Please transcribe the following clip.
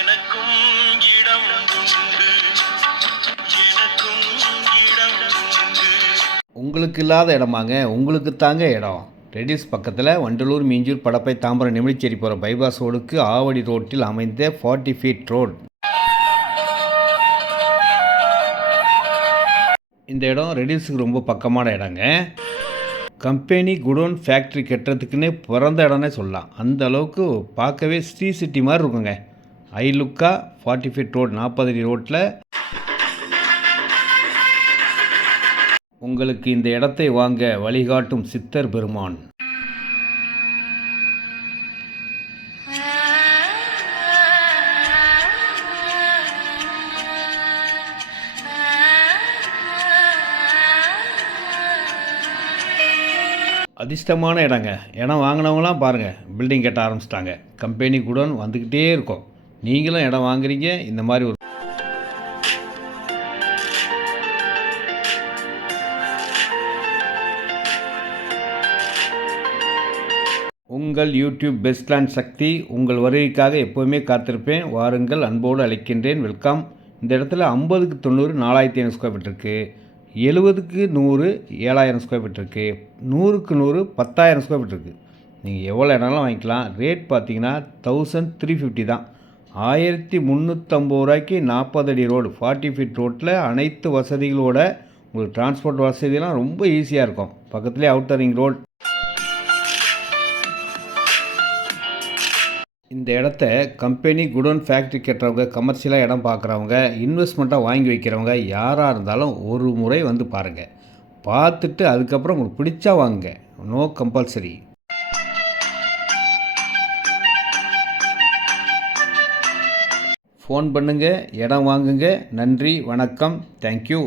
எனக்கும் இடம் உண்டு, எனக்கும் இடம் உண்டு. உங்களுக்கு இல்லாத இடமாங்க, உங்களுக்கு தாங்க இடம். ரெடில்ஸ் பக்கத்தில் வண்டலூர், மீஞ்சூர், படப்பை, தாம்பரம், நெமிலிச்சேரி போகிற பைபாஸ் ரோடுக்கு ஆவடி ரோட்டில் அமைந்த 40 ஃபீட் ரோடு. இந்த இடம் ரெடில்ஸுக்கு ரொம்ப பக்கமான இடங்க. கம்பெனி, குடோன், ஃபேக்ட்ரி கட்டுறதுக்குன்னே பிறந்த இடம்னே சொல்லலாம். அந்த அளவுக்கு பார்க்கவே ஸ்ரீ சிட்டி மாதிரி இருக்குங்க. ஐலுக்கா 40 ஃபீட் ரோடு, 40 அடி ரோட்டில் உங்களுக்கு இந்த இடத்தை வாங்க வழிகாட்டும் சித்தர் பெருமான். அதிர்ஷ்டமான இடங்க. இடம் வாங்கினவங்களாம் பாருங்கள், பில்டிங் கட்ட ஆரம்பிச்சிட்டாங்க. கம்பெனி குடோன் வந்துக்கிட்டே இருக்கும். நீங்களும் இடம் வாங்குறீங்க, இந்த மாதிரி ஒரு உங்கள் யூடியூப் பெஸ்ட்லேண்ட் சக்தி உங்கள் வருகைக்காக எப்போவுமே காத்திருப்பேன். வாருங்கள், அன்போடு அழைக்கின்றேன். வெல்கம். இந்த இடத்துல 50க்கு 90 4500 ஸ்கொயர் ஃபீட் இருக்குது. 70க்கு 100 7000 ஸ்கொயர் ஃபீட் இருக்குது. 100க்கு 100 10,000 ஸ்கொயர் ஃபீட் இருக்குது. நீங்கள் எவ்வளோ இடம்லாம் வாங்கிக்கலாம். ரேட் பார்த்தீங்கன்னா 1350 தான். 1350 ரூபாய்க்கு 40 அடி ரோடு, 40 ஃபீட் ரோட்டில் அனைத்து வசதிகளோட உங்களுக்கு டிரான்ஸ்போர்ட் வசதியெல்லாம் ரொம்ப ஈஸியாக இருக்கும். பக்கத்துலேயே அவுட்டர் ரிங் ரோட். இந்த இடத்த கம்பெனி, குடோன், ஃபேக்ட்ரி கட்டுறவங்க, கமர்ஷியலாக இடம் பார்க்குறவங்க, இன்வெஸ்ட்மெண்ட்டாக வாங்கி வைக்கிறவங்க யாராக இருந்தாலும் ஒரு முறை வந்து பாருங்கள். பார்த்துட்டு அதுக்கப்புறம் உங்களுக்கு பிடிச்சா வாங்குங்க. No compulsory. ஃபோன் பண்ணுங்கள், இடம் வாங்குங்க. நன்றி, வணக்கம், தேங்க்யூ.